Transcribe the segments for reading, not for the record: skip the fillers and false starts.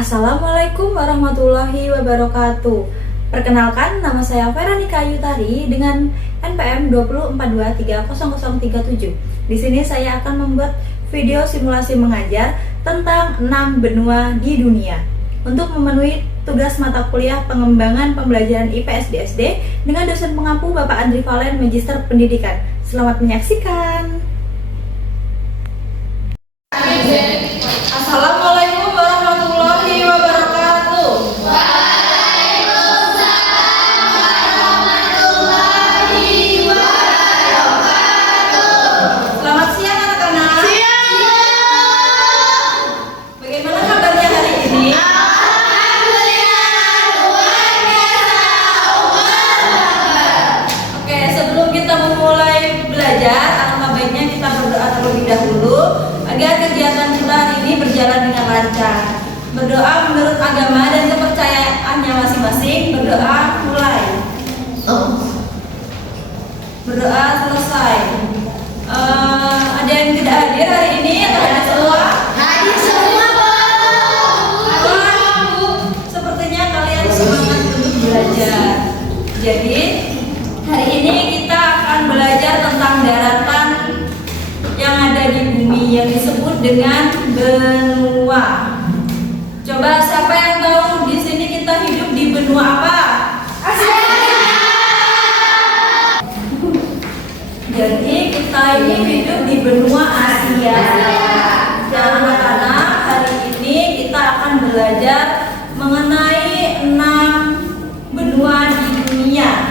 Assalamualaikum warahmatullahi wabarakatuh. Perkenalkan, nama saya Veranika Yutari dengan NPM 204230037. Di sini saya akan membuat video simulasi mengajar tentang 6 benua di dunia untuk memenuhi tugas mata kuliah pengembangan pembelajaran IPS di SD dengan dosen pengampu Bapak Andri Valen, Magister Pendidikan. Selamat menyaksikan. Assalamualaikum warahmatullahi wabarakatuh. Waalaikumsalam warahmatullahi wabarakatuh. Selamat siang anak-anak. Siang. Bagaimana kabarnya hari ini? Alhamdulillah luar biasa. Oke, sebelum kita memulai belajar, alangkah baiknya kita berdoa terlebih dahulu agar kegiatan kita hari ini berjalan dengan lancar. Berdoa menurut agama dan kepercayaannya masing-masing. Berdoa mulai. Berdoa selesai. Ada yang tidak hadir hari ini atau ada semua? Hadir semua, Bu. Sepertinya kalian semangat untuk belajar. Jadi hari ini kita akan belajar tentang daratan yang ada di bumi yang disebut dengan benua. Coba siapa yang tahu di sini kita hidup di benua apa? Jadi kita ini hidup di benua Asia. Dan anak-anak, hari ini kita akan belajar mengenai 6 benua di dunia.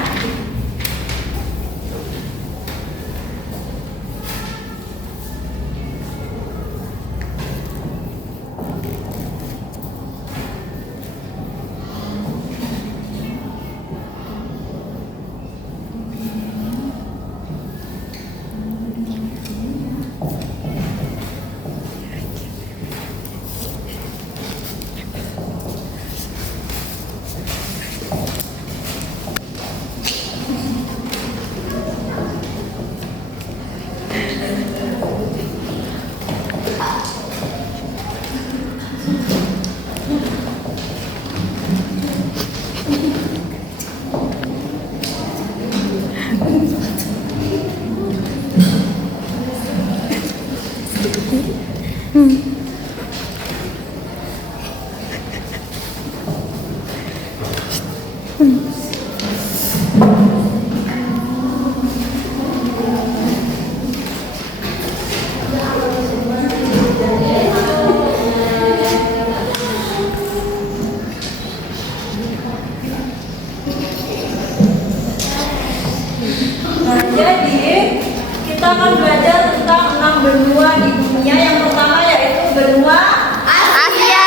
Nah, jadi kita akan belajar tentang 6 benua di dunia. Yang pertama yaitu benua Asia.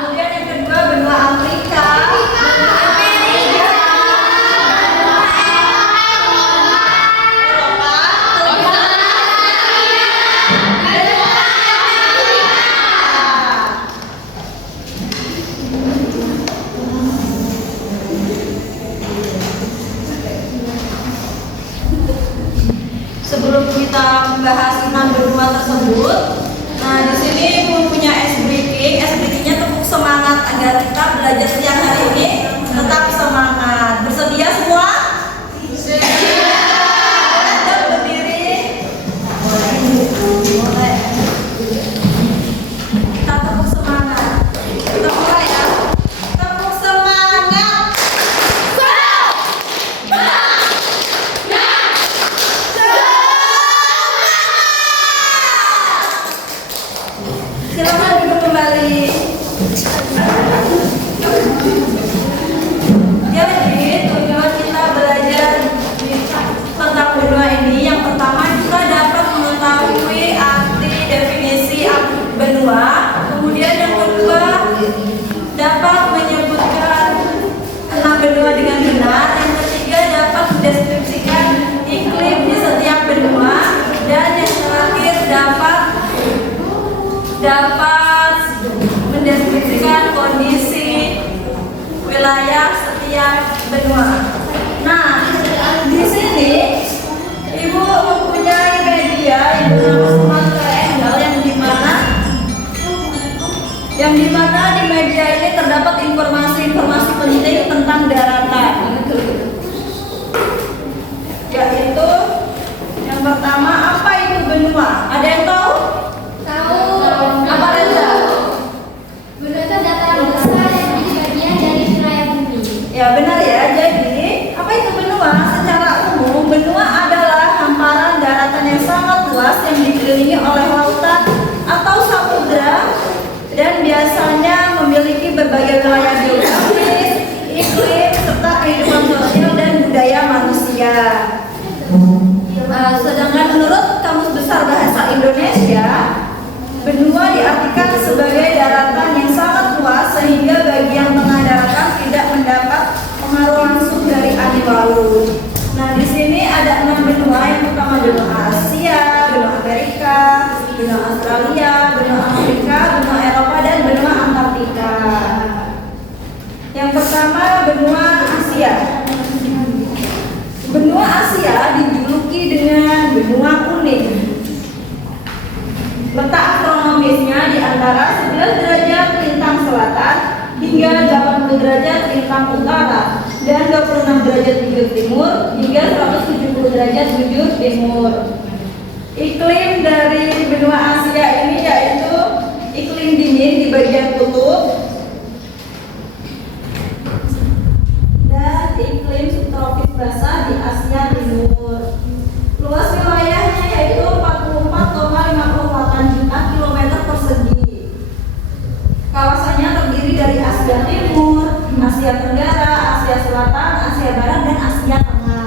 kemudian yang kedua benua Afrika, sebelum kita membahas 6 benua tersebut, nah di sini mempunyai ice breaking. Ice breakingnya tepuk semangat agar kita belajar siang hari ini tetap semangat. Bersedia semua? Siap. Berdiri. Mulai. Kita tepuk semangat. Kita mulai ya. Tepuk semangat. Silakan duduk kembali. Jadi tujuan kita belajar tentang benua ini, yang pertama kita dapat mengetahui arti definisi benua. Kemudian yang kedua dapat menyebutkan 6 benua dengan benar. Yang ketiga dapat mendeskripsikan iklim di setiap benua. Dan yang terakhir dapat mendeskripsikan kondisi wilayah setiap benua. Nah, di sini Ibu mempunyai media yang bernama Sumatera Enggal, yang dimana yang dimana di media ini terdapat informasi-informasi penting tentang daratan, yaitu yang pertama, apa itu benua? Ada yang tahu? Tahu. Apa Reza? Benua itu dataran besar yang menjadi bagian dari wilayah bumi. Ya benar ya, jadi apa itu benua? Secara umum, benua adalah hamparan daratan yang sangat luas yang dikelilingi oleh lautan atau samudra dan biasanya memiliki berbagai wilayah geografis, iklim, serta kehidupan sosial dan budaya manusia. Sedangkan menurut Kamus Besar Bahasa Indonesia, benua diartikan sebagai daratan yang sangat luas sehingga bagian tengah daratan tidak mendapat pengaruh langsung dari angin laut. Nah, di sini ada 6 benua. Yang pertama benua Asia, benua Amerika, benua Australia, benua Afrika, benua Eropa, dan benua Antartika. Yang pertama benua Asia. Benua Asia dijuluki dengan benua kuning. Letak astronomisnya di antara 11 derajat lintang selatan hingga 80 derajat lintang utara dan 26 derajat bujur timur hingga 170 derajat bujur timur. Iklim dari benua Asia ini yaitu iklim dingin di bagian kutub dan iklim subtropis basah di Asia Timur. Luas wilayahnya yaitu 44,58 juta kilometer persegi. Kawasannya terdiri dari Asia Timur, Asia Tenggara, Asia Selatan, Asia Barat, dan Asia Tengah.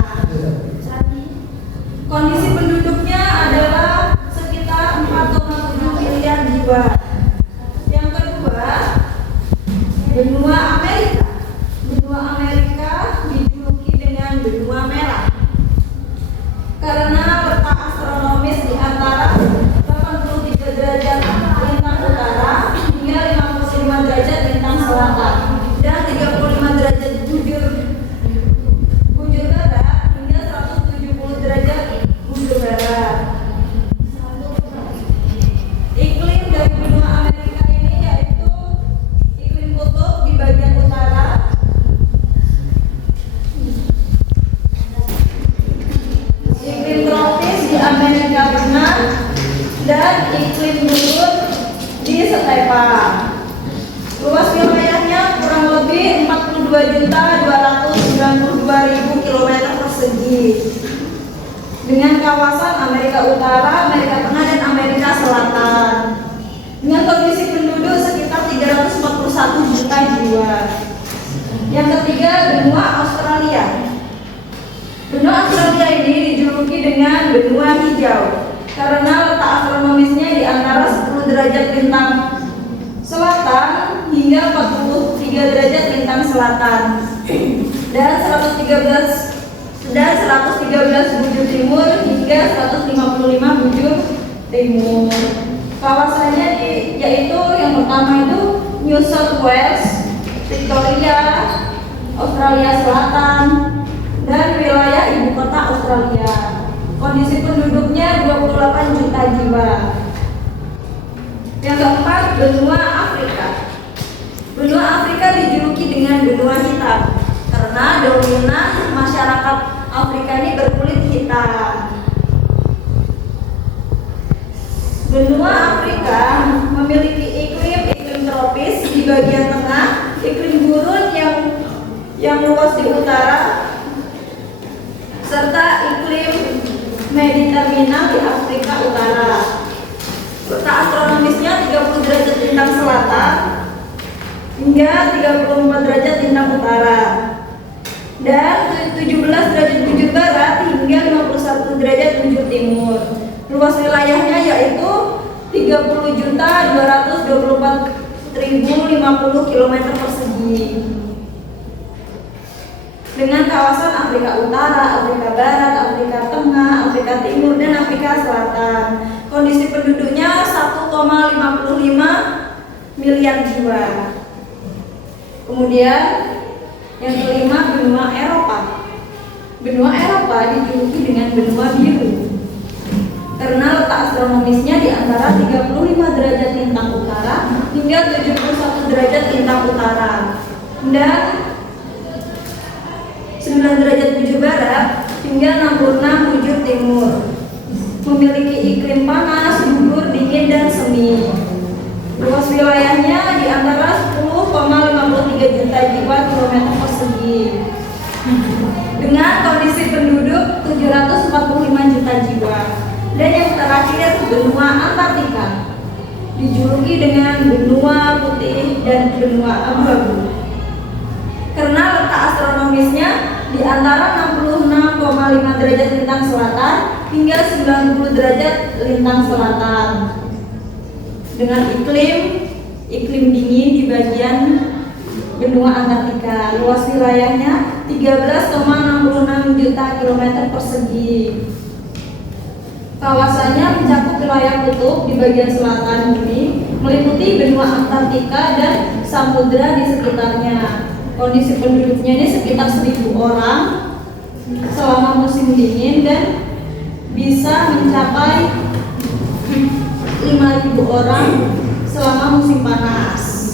Kondisi penduduknya adalah sekitar 4,7 miliar jiwa. Yang kedua, benua Amerika. Benua Amerika dijuluki dengan benua merah karena letak astronomis di antara 83 derajat lintang utara hingga 55 derajat lintang selatan dan 35 derajat bujur barat hingga 170 derajat bujur barat. Iklim dari benua Amerika ini yaitu iklim kutub di bagian utara, iklim tropis di Amerika Tengah, dan iklim gurun di stepa. Luas wilayahnya kurang lebih 42.292.000 km persegi dengan kawasan Amerika Utara, Amerika Tengah, dan Amerika Selatan dengan kondisi penduduk sekitar 341 juta jiwa. Yang ketiga, benua Australia. Benua Australia ini dijuluki dengan benua hijau karena letak astronomisnya di antara 10 derajat lintang selatan hingga 43 derajat lintang selatan dan 113 bujur timur hingga 155 bujur timur. Kawasannya yaitu yang pertama itu New South Wales, Victoria, Australia Selatan, dan wilayah ibu kota Australia. Kondisi penduduknya 28 juta jiwa. Yang keempat, benua Afrika. Benua Afrika dijuluki dengan benua hitam karena dominan masyarakat Afrika ini berkulit hitam. Benua Afrika memiliki iklim tropis di bagian tengah, iklim gurun yang luas di utara, serta iklim Mediterranean di Afrika Utara. Letak astronomisnya 30 derajat lintang selatan hingga 34 derajat lintang utara dan 17 derajat bujur barat hingga 51 derajat bujur timur. Luas wilayahnya yaitu 30.224.050 km persegi dengan kawasan Afrika Utara, Afrika Barat, Afrika Tengah, Afrika Timur, dan Afrika Selatan. Kondisi penduduknya 1,55 miliar jiwa. Kemudian yang kelima, benua Eropa. Benua Eropa dijuluki dengan benua biru karena letak astronomisnya di antara 35 derajat lintang utara hingga 71 utara dan 9 derajat bujur barat hingga 66 bujur timur. Memiliki iklim panas, gugur, dingin, dan semi. Luas wilayahnya di antara 10,53 juta jiwa kilometer persegi. Dengan kondisi penduduk 745 juta jiwa. Dan yang terakhir, benua Antartika. Dijuluki dengan benua putih dan benua abu-abu. Karena letak astronomisnya di antara 66,5 derajat lintang selatan hingga 90 derajat lintang selatan. Dengan iklim dingin di bagian benua Antartika. Luas wilayahnya 13,66 juta kilometer persegi. Kawasannya mencakup wilayah kutub di bagian selatan bumi, meliputi benua Antartika dan samudra di sekitarnya. Kondisi penduduknya ini sekitar 1.000 orang selama musim dingin dan bisa mencapai 5.000 orang selama musim panas.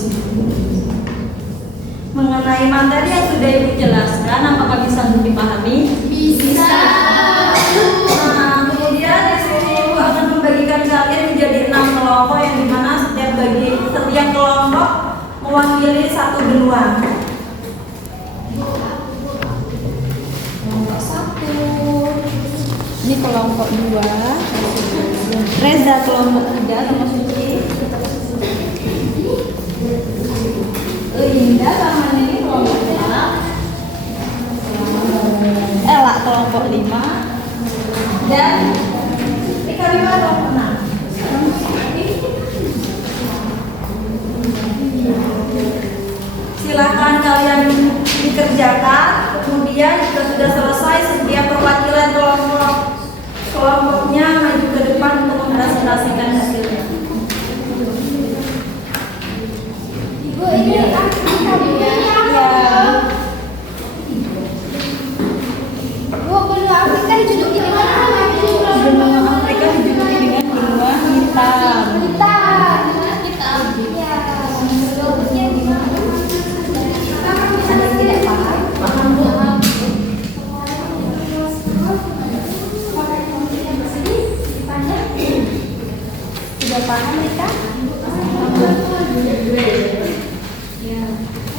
Mengenai materi yang sudah Ibu jelaskan, apakah bisa untuk dipahami? Bisa. Nah, kemudian di sini Ibu akan membagikan kalian menjadi 6 kelompok yang dimana setiap kelompok mewakili satu benua. Kelompok 1. Ini kelompok 2. Reza kelompok 3 sama Suci. Linda sama ini kelompok 4. Ella kelompok 5. Dan Ika Bima kelompok 6. Silahkan kalian dikerjakan. Kemudian jika sudah selesai, setiap perwakilan kelompoknya maju ke depan untuk mempresentasikan hasilnya. Ibu, ini aktivitasnya Ya. Bu, benua Afrika dijuluki dengan apa? Benua Afrika dijuluki dengan benua hitam. Hitam. Ya. Bentuknya gimana? Ada yang tidak paham? Paham Bu? Sudah paham Rika?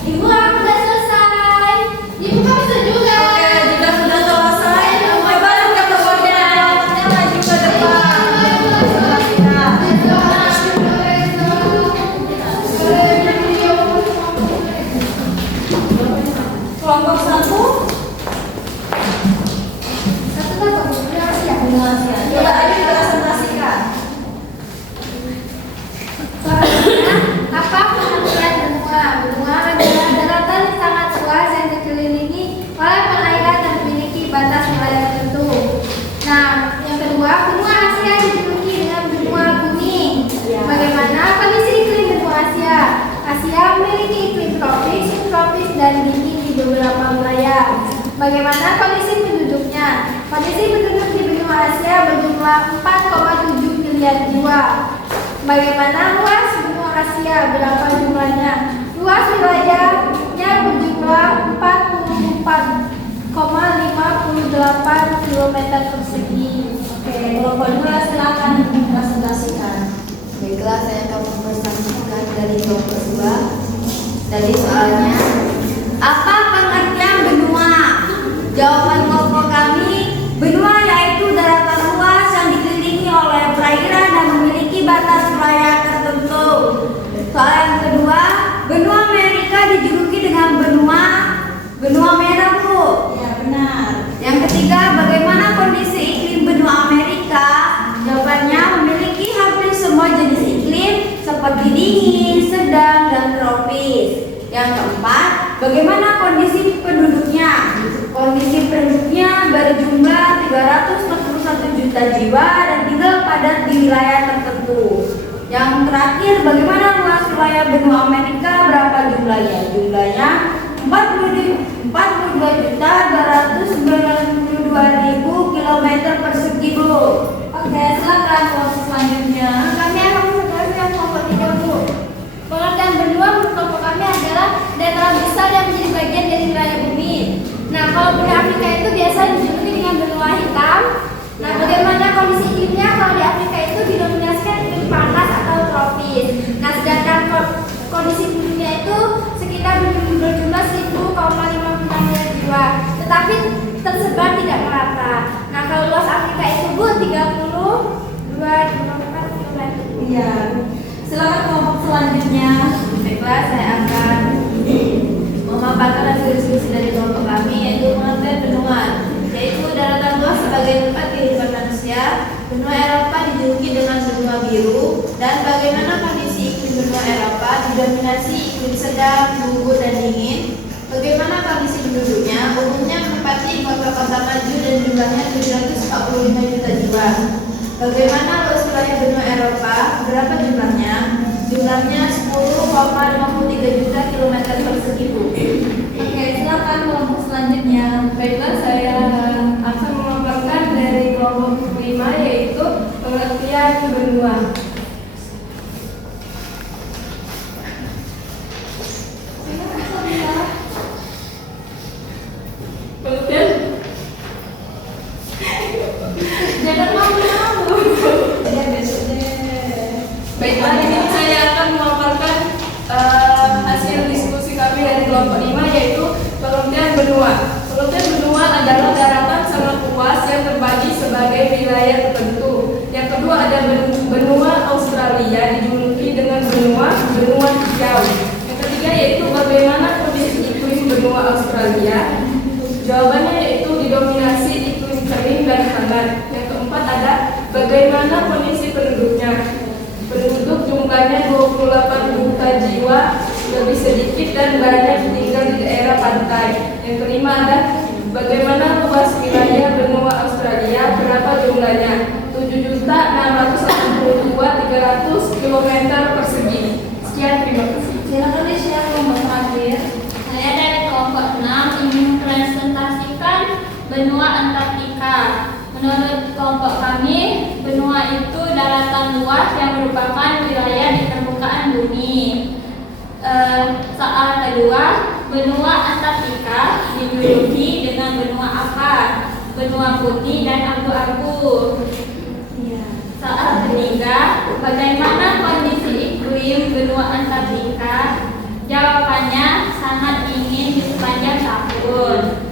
Ibu, aku sudah selesai. Ibu kamu bisa juga. Oke, jika sudah selesai, coba setiap perwakilannya maju ke depan. Kelompok 1 Satu apa? Benua Asia. benua Asia. Coba aja dipresentasikan. Apa pengertian benua? Benua adalah daratan yang sangat luas yang dikelilingi oleh perairan dan memiliki batas wilayah tertentu. Nah, yang kedua, benua Asia dijuluki dengan benua kuning. Bagaimana kondisi iklim benua Asia? Asia memiliki iklim tropis, subtropis, dan dingin di beberapa wilayah. Bagaimana kondisi penduduknya? Kondisi penduduk di benua Asia berjumlah 4,7 miliar jiwa. Bagaimana luas benua Asia? Berapa jumlahnya? Luas wilayahnya berjumlah 44,58 km persegi. Oke, kelompok 2 silakan presentasikan. Baiklah, saya akan mempresentasikan dari kelompok 2. Tadi soalnya, apa pengertian benua? Jawaban kelompok kami, benua yaitu daratan luas yang dikelilingi oleh perairan dan memiliki batas wilayah tertentu. Soal yang kedua, benua Amerika dijuluki dengan benua merah, Bu. Ya, benar. Yang ketiga, bagaimana kondisi iklim benua Amerika? Jawabannya memiliki hampir semua jenis iklim seperti dingin, sedang, dan tropis. Yang keempat, bagaimana kondisi penduduknya? Kondisi penduduknya berjumlah 341 juta jiwa dan tinggal padat di wilayah tertentu. Yang terakhir, bagaimana luas wilayah benua Amerika? Berapa jumlahnya? Jumlahnya 42.292.000 km persegi, Bu. Oke, silakan kelompok selanjutnya. Kami akan mengucapkan kelompok 3, Bu. Pengertian benua menurut kelompok kami kami adalah daerah besar yang menjadi bagian dari wilayah bumi. Nah, kalau benua Afrika itu biasa dijuluki dengan benua hitam. Nah, bagaimana kondisi iklimnya? Kalau di Afrika itu didominasikan iklim panas atau tropis. Nah, sedangkan kondisi penduduknya itu sekitar berjumlah 1.056 miliar jiwa, tetapi tersebar tidak merata. Nah, kalau luas Afrika itu Bu 32,4 km. Iya. Silakan kelompok selanjutnya. Baiklah, saya akan memaparkan hasil diskusi dari kelompok kami, yaitu pengertian benua, yaitu daratan luas sebagai tempat kehidupan manusia. Benua Eropa dijuluki dengan benua biru, dan bagaimana kondisi iklim benua Eropa didominasi iklim sedang, gugur, dan dingin. Bagaimana kondisi penduduknya? Umumnya menempati kota-kota maju dan jumlahnya 745 juta jiwa. Bagaimana luas wilayah benua Eropa? Berapa jumlahnya? Jumlahnya 10,53 juta kilometer persegi. Oke, silakan kelompok selanjutnya. Baiklah, saya akan memaparkan dari kelompok 5, yaitu pengertian benua. Pengertian jangan malu-malu. Baiklah, ini saya akan memaparkan hasil diskusi kami dari kelompok 5, yaitu pengertian benua. Pengertian benua adalah daratan sangat luas yang terbagi sebagai wilayah tertentu. Yang kedua ada benua Australia, dijuluki dengan benua hijau. Yang ketiga yaitu bagaimana kondisi iklim benua Australia. Jawabannya yaitu didominasi iklim kering dan hangat. Yang keempat ada bagaimana kondisi penduduknya. Penduduk jumlahnya 28 juta jiwa, lebih sedikit dan banyak tinggal di daerah pantai. Yang kelima ada bagaimana luas wilayah benua Australia, berapa jumlahnya? 7.682.300 km persegi. Sekian, terima kasih. Silakan di-share kelompok terakhir. Saya dari kelompok 6 ingin mempresentasikan benua Antartika. Menurut kelompok kami, benua itu daratan luas yang merupakan wilayah di permukaan bumi. Soal kedua, benua Antartika dijuluki dengan benua apa? Benua putih dan abu-abu. Soal ketiga, bagaimana kondisi iklim benua Antartika? Jawabannya sangat dingin di sepanjang tahun.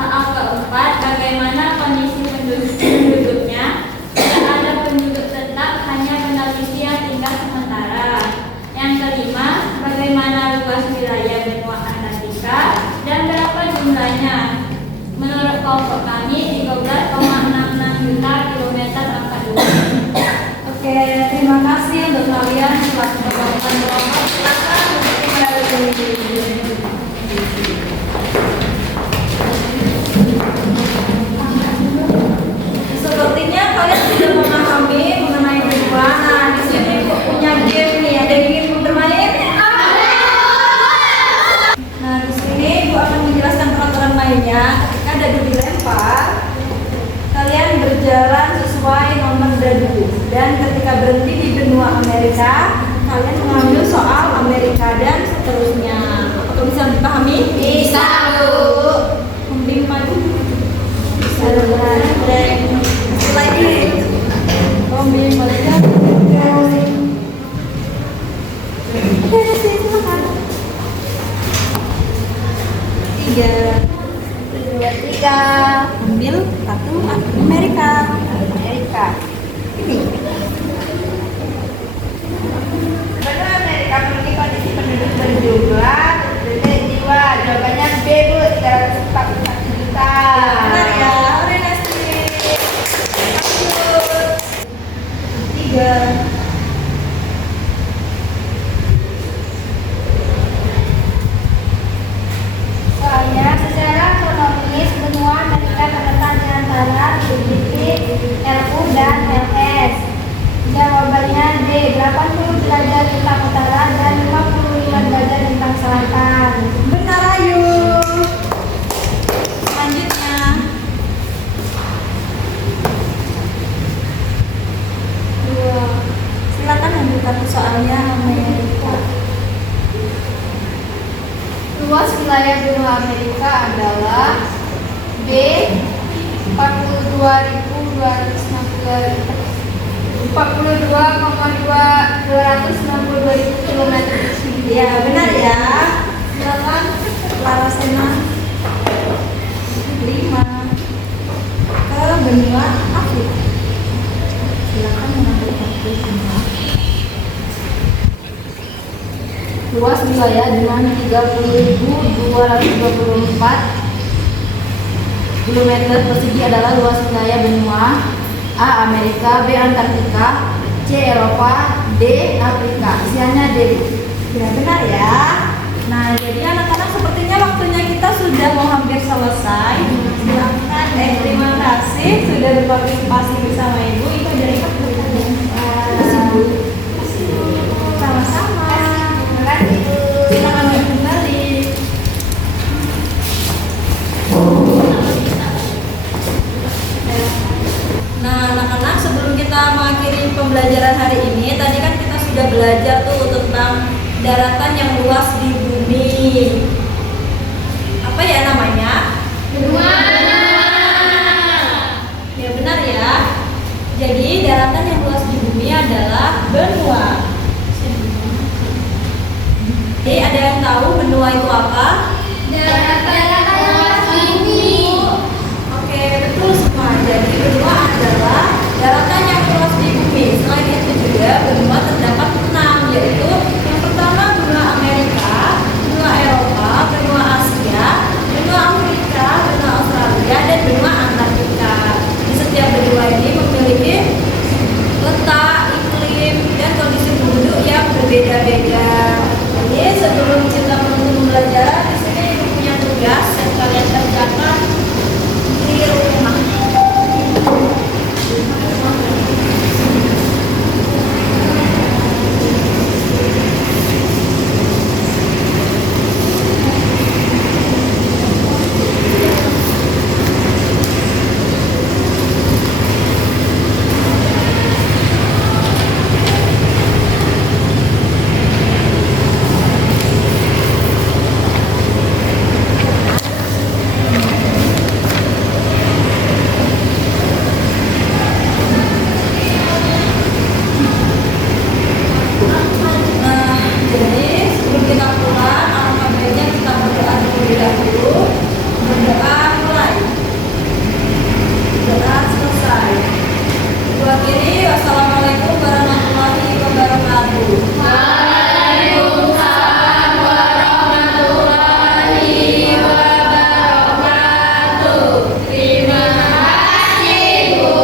Soal keempat, bagaimana kondisi penduduknya? Tidak ada penduduk tetap, hanya peneliti yang tinggal sementara. Yang kelima, bagaimana luas wilayah benua Antartika dan berapa jumlahnya? Menurut kelompok kami 13,66 juta kilometer angka bumi. Oke, terima kasih untuk kalian telah melakukan kelompok. Silakan untuk kembali. Sepertinya kalian sudah memahami mengenai benua. Nah, di sini punya game nih. Ada yang ingin bermain? Nah, di sini Bu akan menjelaskan peraturan mainnya. Ketika dadu dilempar, kalian berjalan sesuai nomor dadu. Dan ketika berhenti di benua Amerika, kalian mengambil soal Amerika dan seterusnya. Apakah bisa dipahami? Bisa, Bu. Mending maju. Bisa lagi. Mending maju. Tiga. 2, 3. Ambil kartu Amerika. Ini. Benua Amerika memiliki kondisi penduduk berjumlah jiwa. Jawabannya B, Bu, 341 juta. Benar ya, Renasti. Lanjut. 3. Soalnya secara kronologis benua Amerika terletak di antara wilayah benua Amerika adalah B 42,262 km persegi. Ya, benar ya. Silakan Larasena 5 ke benua Afrika. Silakan mengambil waktu semua. Luas wilayah dengan 30.224 km persegi adalah luas wilayah benua A. Amerika, B. Antartika, C. Eropa, D. Afrika. Isiannya D. Ya, benar ya. Nah, jadi anak-anak sepertinya waktunya kita sudah mau hampir selesai. Silakan. Terima kasih sudah berpartisipasi bersama Ibu. Itu dari sama-sama. Silakan maju kembali. Nah, anak-anak, sebelum kita mengakhiri pembelajaran hari ini, tadi kan kita sudah belajar tuh tentang daratan yang luas di bumi. Apa ya namanya? Benua. Ya, benar ya. Jadi daratan yang luas di bumi adalah benua. Jadi ada yang tahu benua itu apa? Daratan yang luas di bumi. Oke, betul semua. Jadi benua adalah daratan yang luas di bumi. Selain itu juga benua terdapat 6, yaitu yang pertama benua Amerika, benua Eropa, benua Asia, benua Afrika, benua Australia, dan benua Antartika. Di setiap benua ini memiliki letak, iklim, dan kondisi penduduk yang berbeda-beda. Jadi sebelum kita menutup pembelajaran, di sini Ibu punya tugas yang kalian kerjakan di rumah. Nah, jadi sebelum kita pulang, alangkah baiknya kita berdoa terlebih dahulu. Berdoa mulai, doa selesai. Doa kiri, wassalamualaikum warahmatullahi wabarakatuh. Waalaikumsalam warahmatullahi wabarakatuh. Terima kasih, Bu.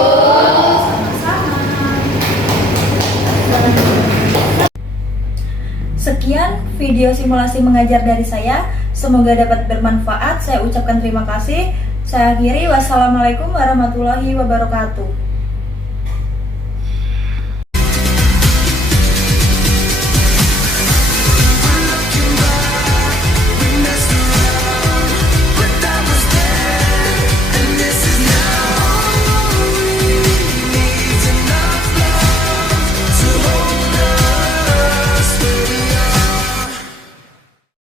Sekian video simulasi mengajar dari saya. Semoga dapat bermanfaat. Saya ucapkan terima kasih. Saya akhiri. Wassalamualaikum warahmatullahi wabarakatuh.